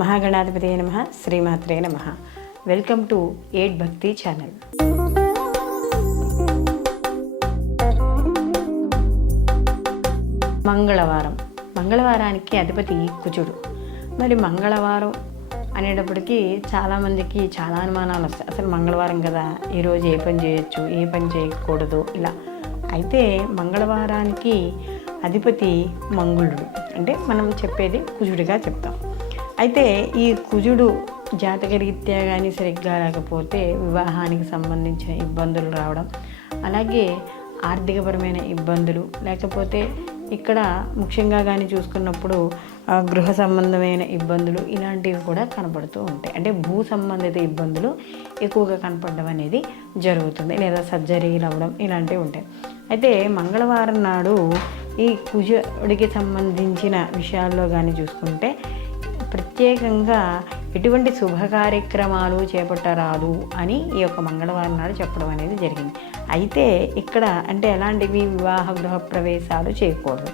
మహాగణాధిపతయే నమః. శ్రీమాత్రే నమః. వెల్కమ్ టు ఎయిట్ భక్తి ఛానల్. మంగళవారానికి అధిపతి కుజుడు. మరి మంగళవారం అనేటప్పటికీ చాలామందికి చాలా అనుమానాలు వస్తాయి. అసలు మంగళవారం కదా, ఈరోజు ఏ పని చేయొచ్చు, ఏ పని చేయకూడదు, ఇలా. అయితే మంగళవారానికి అధిపతి మంగళుడు, అంటే మనం చెప్పేది కుజుడిగా చెప్తాం. అయితే ఈ కుజుడు జాతకరీత్యా కానీ సరిగ్గా లేకపోతే వివాహానికి సంబంధించిన ఇబ్బందులు రావడం, అలాగే ఆర్థికపరమైన ఇబ్బందులు, లేకపోతే ఇక్కడ ముఖ్యంగా కానీ చూసుకున్నప్పుడు గృహ సంబంధమైన ఇబ్బందులు, ఇలాంటివి కూడా కనపడుతూ ఉంటాయి. అంటే భూ సంబంధిత ఇబ్బందులు ఎక్కువగా కనపడడం అనేది జరుగుతుంది, లేదా సర్జరీలు అవ్వడం, ఇలాంటివి ఉంటాయి. అయితే మంగళవారం నాడు ఈ కుజుడికి సంబంధించిన విషయాల్లో కానీ చూసుకుంటే ప్రత్యేకంగా ఎటువంటి శుభ కార్యక్రమాలు చేపట్టరాదు అని ఈ యొక్క మంగళవారం నాడు చెప్పడం అనేది జరిగింది. అయితే ఇక్కడ అంటే ఎలాంటివి, వివాహ గృహ ప్రవేశాలు చేయకూడదు.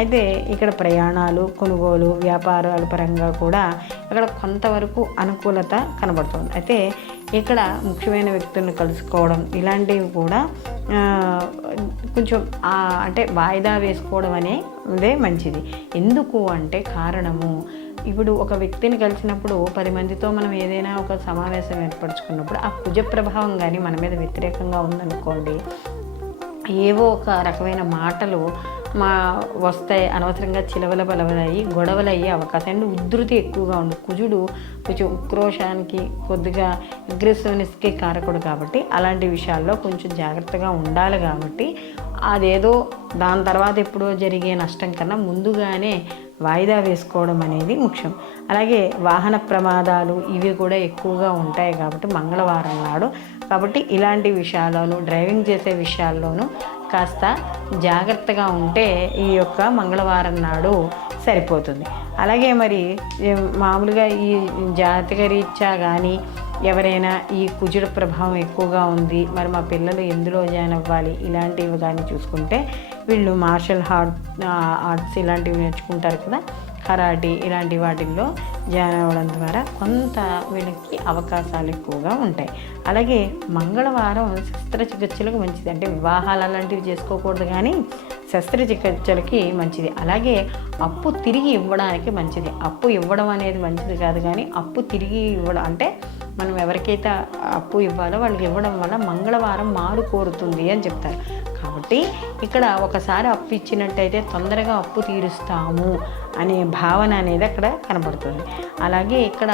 అయితే ఇక్కడ ప్రయాణాలు, కొనుగోలు, వ్యాపారాల పరంగా కూడా ఇక్కడ కొంతవరకు అనుకూలత కనబడుతుంది. అయితే ఇక్కడ ముఖ్యమైన వ్యక్తులను కలుసుకోవడం, ఇలాంటివి కూడా కొంచెం అంటే వాయిదా వేసుకోవడం అనేదే మంచిది. ఎందుకు అంటే కారణము, ఇప్పుడు ఒక వ్యక్తిని కలిసినప్పుడు 10 మందితో మనం ఏదైనా ఒక సమావేశం ఏర్పరచుకున్నప్పుడు ఆ కుజ ప్రభావం కానీ మన మీద వ్యతిరేకంగా ఉందనుకోండి, ఏవో ఒక రకమైన మాటలు వస్తాయి, అనవసరంగా చిలవల బలవలయ్యి గొడవలు అయ్యే అవకాశం, అండ్ ఉధృతి ఎక్కువగా ఉంది. కుజుడు కొంచెం ఉక్రోషానికి, కొద్దిగా అగ్రెసివ్నెస్కి కారకుడు కాబట్టి అలాంటి విషయాల్లో కొంచెం జాగ్రత్తగా ఉండాలి. కాబట్టి అదేదో దాని తర్వాత ఎప్పుడో జరిగే నష్టం కన్నా ముందుగానే వాయిదా వేసుకోవడం అనేది ముఖ్యం. అలాగే వాహన ప్రమాదాలు ఇవి కూడా ఎక్కువగా ఉంటాయి కాబట్టి మంగళవారం నాడు, కాబట్టి ఇలాంటి విషయాల్లోనూ, డ్రైవింగ్ చేసే విషయాల్లోనూ కాస్త జాగ్రత్తగా ఉంటే ఈ యొక్క మంగళవారం నాడు సరిపోతుంది. అలాగే మరి మామూలుగా ఈ జాతక రీత్యా కానీ ఎవరైనా ఈ కుజుడు ప్రభావం ఎక్కువగా ఉంది, మరి మా పిల్లలు ఎందులో జాయిన్ అవ్వాలి, ఇలాంటివి కానీ చూసుకుంటే వీళ్ళు మార్షల్ ఆర్ట్స్ ఇలాంటివి నేర్చుకుంటారు కదా, కరాటే, ఇలాంటి వాటిల్లో జాయిన్ అవ్వడం ద్వారా కొంత వీళ్ళకి అవకాశాలు ఎక్కువగా ఉంటాయి. అలాగే మంగళవారం శస్త్రచికిత్సలకు మంచిది. అంటే వివాహాలు అలాంటివి చేసుకోకూడదు, కానీ శస్త్రచికిత్సలకి మంచిది. అలాగే అప్పు తిరిగి ఇవ్వడానికి మంచిది. అప్పు ఇవ్వడం అనేది మంచిది కాదు, కానీ అప్పు తిరిగి ఇవ్వడం అంటే మనం ఎవరికైతే అప్పు ఇవ్వాలో వాళ్ళకి ఇవ్వడం వల్ల మంగళవారం మారు కోరుతుంది అని చెప్తారు. కాబట్టి ఇక్కడ ఒకసారి అప్పు ఇచ్చినట్టయితే తొందరగా అప్పు తీరుస్తాము అనే భావన అనేది అక్కడ కనబడుతుంది. అలాగే ఇక్కడ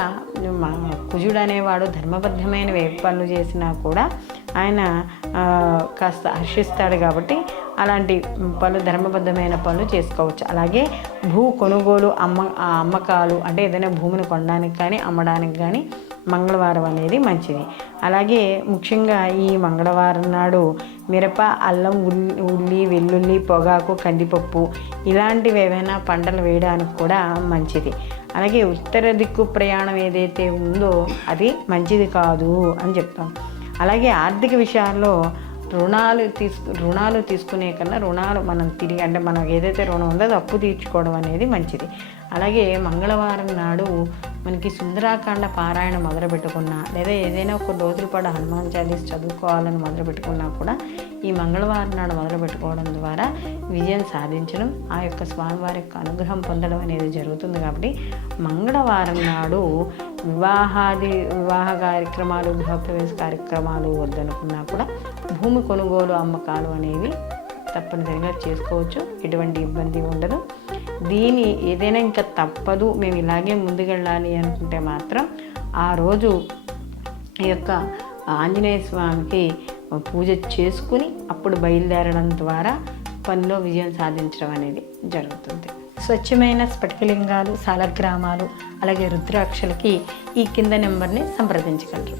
కుజుడు అనేవాడు ధర్మబద్ధమైన పనులు చేసినా కూడా ఆయన కాస్త హర్షిస్తాడు. కాబట్టి అలాంటి పనులు, ధర్మబద్ధమైన పనులు చేసుకోవచ్చు. అలాగే భూ కొనుగోలు, అమ్మకాలు, అంటే ఏదైనా భూమిని కొనడానికి కానీ అమ్మడానికి కానీ మంగళవారం అనేది మంచిది. అలాగే ముఖ్యంగా ఈ మంగళవారం నాడు మిరప, అల్లం, ఉల్లి, వెల్లుల్లి, పొగాకు, కందిపప్పు ఇలాంటివి ఏవైనా పంటలు వేయడానికి కూడా మంచిది. అలాగే ఉత్తర దిక్కు ప్రయాణం ఏదైతే ఉందో అది మంచిది కాదు అని చెప్తాం. అలాగే ఆర్థిక విషయాల్లో రుణాలు తీసుకునే కన్నా రుణాలు మనం తిరిగి, అంటే మనం ఏదైతే రుణం ఉందో అది అప్పు తీర్చుకోవడం అనేది మంచిది. అలాగే మంగళవారం నాడు మనకి సుందరాకాండ పారాయణ మొదలుపెట్టుకున్నా, లేదా ఏదైనా ఒక రోజుల పాటు హనుమాన్ చాలీస్ చదువుకోవాలని మొదలుపెట్టుకున్నా కూడా ఈ మంగళవారం నాడు మొదలుపెట్టుకోవడం ద్వారా విజయం సాధించడం, ఆ యొక్క స్వామివారి యొక్క అనుగ్రహం పొందడం అనేది జరుగుతుంది. కాబట్టి మంగళవారం నాడు వివాహ కార్యక్రమాలు, గృహప్రవేశ కార్యక్రమాలు వద్దనుకున్నా కూడా భూమి కొనుగోలు, అమ్మకాలు అనేవి తప్పనిసరిగా చేసుకోవచ్చు. ఎటువంటి ఇబ్బంది ఉండదు. దీని ఏదైనా ఇంకా తప్పదు, మేము ఇలాగే ముందుకెళ్ళాలి అనుకుంటే మాత్రం ఆ రోజు ఈ యొక్క ఆంజనేయ స్వామికి పూజ చేసుకుని అప్పుడు బయలుదేరడం ద్వారా పనిలో విజయం సాధించడం అనేది జరుగుతుంది. స్వచ్ఛమైన స్ఫటికలింగాలు, సాలగ్రామాలు, అలాగే రుద్రాక్షలకి ఈ కింద నెంబర్ని సంప్రదించగలరు.